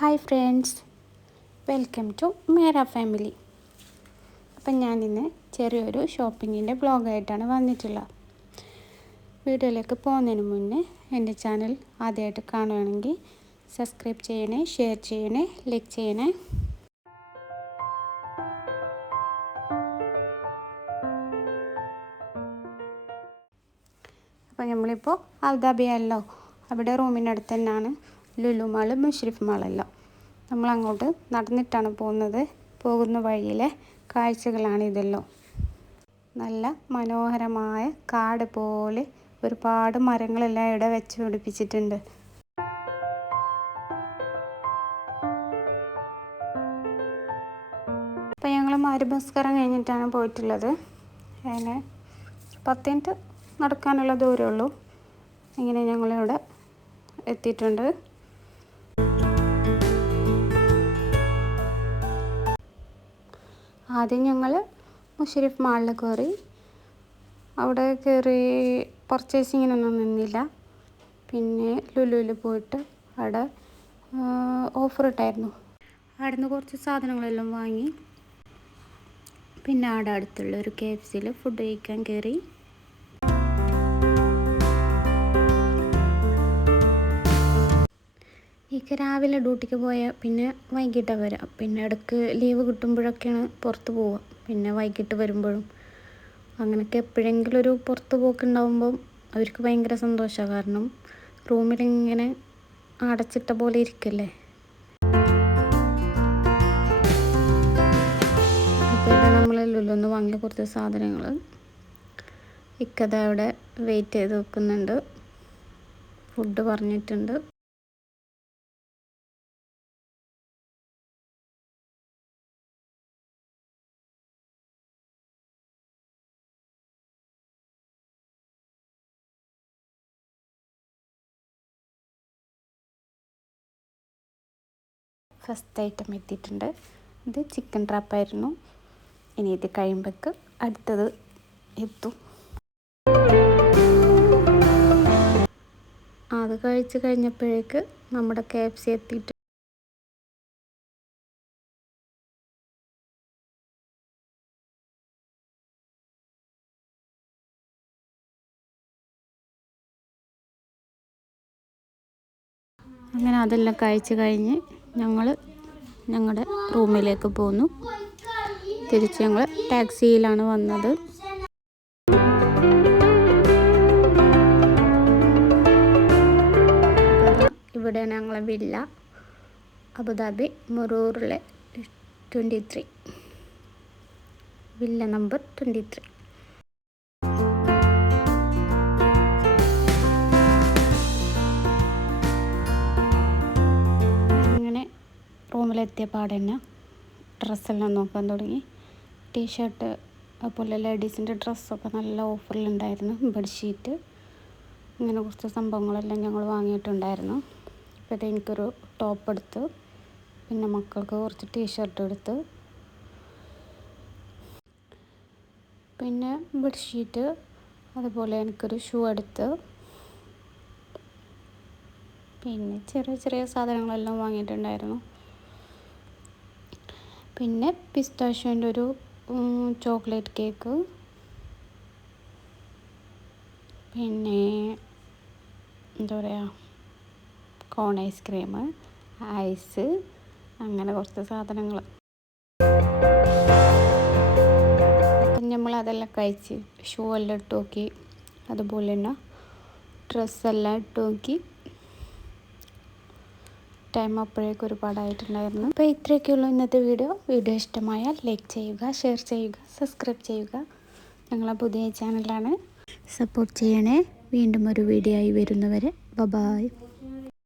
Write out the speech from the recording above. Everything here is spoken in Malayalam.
ഹായ് ഫ്രണ്ട്സ്, വെൽക്കം ടു മേര ഫാമിലി. അപ്പം ഞാനിന്ന് ചെറിയൊരു ഷോപ്പിങ്ങിൻ്റെ വ്ളോഗായിട്ടാണ് വന്നിട്ടുള്ളത്. വീഡിയോയിലേക്ക് പോകുന്നതിന് മുന്നേ എൻ്റെ ചാനൽ ആദ്യമായിട്ട് കാണുകയാണെങ്കിൽ സബ്സ്ക്രൈബ് ചെയ്യണേ, ഷെയർ ചെയ്യണേ, ലൈക്ക് ചെയ്യണേ. അപ്പോൾ നമ്മളിപ്പോൾ അബുദാബിയല്ലോ, അവിടെ റൂമിനടുത്ത് തന്നെയാണ് ലുലു മാൾ, മുഷരിഫ് മാളെല്ലാം. നമ്മളങ്ങോട്ട് നടന്നിട്ടാണ് പോകുന്ന വഴിയിലെ കാഴ്ചകളാണ് ഇതെല്ലാം. നല്ല മനോഹരമായ കാട് പോലെ ഒരുപാട് മരങ്ങളെല്ലാം ഇവിടെ വെച്ച് പിടിപ്പിച്ചിട്ടുണ്ട്. അപ്പോൾ ഞങ്ങൾ മരുഭസ്കരം കഴിഞ്ഞിട്ടാണ് പോയിട്ടുള്ളത്. അതിന് 10 മിനിറ്റ് നടക്കാനുള്ള ദൂരമേ ഉള്ളൂ. ഇങ്ങനെ ഞങ്ങളിവിടെ എത്തിയിട്ടുണ്ട്. ആദ്യം ഞങ്ങൾ മുഷരിഫ് മാളിൽ കയറി. അവിടെ കയറി പർച്ചേസിങ്ങിനൊന്നും നിന്നില്ല. പിന്നെ ലുലുവിൽ പോയിട്ട് അവിടെ ഓഫർ ഇട്ടായിരുന്നു. അവിടെ നിന്ന് കുറച്ച് സാധനങ്ങളെല്ലാം വാങ്ങി. പിന്നെ അവിടെ അടുത്തുള്ള ഒരു KFCയിൽ ഫുഡ് കഴിക്കാൻ കയറി. രാവിലെ ഡ്യൂട്ടിക്ക് പോയാൽ പിന്നെ വൈകിട്ടാണ് വരിക. പിന്നെ ഇടയ്ക്ക് ലീവ് കിട്ടുമ്പോഴൊക്കെയാണ് പുറത്ത് പോവുക. പിന്നെ വൈകിട്ട് വരുമ്പോഴും അങ്ങനെയൊക്കെ എപ്പോഴെങ്കിലും ഒരു പുറത്ത് പോക്കുണ്ടാകുമ്പം അവർക്ക് ഭയങ്കര സന്തോഷമാണ്. കാരണം റൂമിലിങ്ങനെ അടച്ചിട്ട പോലെ ഇരിക്കല്ലേ. അപ്പോൾ ഇത് നമ്മൾ ലുലുന്ന് വാങ്ങിയ കുറച്ച് സാധനങ്ങൾ ഇക്കത അവിടെ വെയിറ്റ് ചെയ്ത് വെക്കുന്നുണ്ട്. ഫുഡ് പറഞ്ഞിട്ടുണ്ട്. ഫസ്റ്റ് ഐറ്റം എത്തിയിട്ടുണ്ട്. ഇത് ചിക്കൻ ട്രാപ്പായിരുന്നു. ഇനി ഇത് കഴിയുമ്പോഴേക്ക് അടുത്തത് എത്തും. അത് കഴിച്ച് കഴിഞ്ഞപ്പോഴേക്ക് നമ്മുടെ KFC എത്തിയിട്ട് അങ്ങനെ അതെല്ലാം കഴിച്ച് കഴിഞ്ഞ് ഞങ്ങളുടെ റൂമിലേക്ക് പോന്നു. തിരിച്ച് ഞങ്ങൾ ടാക്സിയിലാണ് വന്നത്. ഇവിടെയാണ് ഞങ്ങളെ വില്ല, അബുദാബി മുറൂറിലെ 23, വില്ല നമ്പർ 23. റൂമിലെത്തിയ പാടെ തന്നെ ഡ്രസ്സെല്ലാം നോക്കാൻ തുടങ്ങി. ടീഷർട്ട് അതുപോലെ ലേഡീസിൻ്റെ ഡ്രസ്സൊക്കെ നല്ല ഓഫറിലുണ്ടായിരുന്നു. ബെഡ്ഷീറ്റ്, ഇങ്ങനെ കുറച്ച് സംഭവങ്ങളെല്ലാം ഞങ്ങൾ വാങ്ങിയിട്ടുണ്ടായിരുന്നു. അപ്പോൾ ഇത് എനിക്കൊരു ടോപ്പ് എടുത്ത്, പിന്നെ മക്കൾക്ക് കുറച്ച് ടീഷർട്ട് എടുത്ത്, പിന്നെ ബെഡ്ഷീറ്റ്, അതുപോലെ എനിക്കൊരു ഷൂ എടുത്ത്, പിന്നെ ചെറിയ ചെറിയ സാധനങ്ങളെല്ലാം വാങ്ങിയിട്ടുണ്ടായിരുന്നു. പിന്നെ പിസ്താഷ്യോൻ്റെ ഒരു ചോക്ലേറ്റ് കേക്ക്, പിന്നെ എന്താ പറയുക, കോൺ ഐസ്ക്രീം, ഐസ്, അങ്ങനെ കുറച്ച് സാധനങ്ങൾ. അപ്പം നമ്മൾ അതെല്ലാം കഴിച്ച് ഷൂ എല്ലാം ഇട്ട് നോക്കി, അതുപോലെ തന്നെ ഡ്രസ്സെല്ലാം ഇട്ട് നോക്കി. ടൈം അപ്പോഴേക്കും ഒരുപാടായിട്ടുണ്ടായിരുന്നു. അപ്പോൾ ഇത്രയൊക്കെയുള്ളൂ ഇന്നത്തെ വീഡിയോ ഇഷ്ടമായാൽ ലൈക്ക് ചെയ്യുക, ഷെയർ ചെയ്യുക, സബ്സ്ക്രൈബ് ചെയ്യുക. ഞങ്ങളെ പുതിയ ചാനലാണ്, സപ്പോർട്ട് ചെയ്യണേ. വീണ്ടും ഒരു വീഡിയോ ആയി വരുന്നവരെ ബൈ.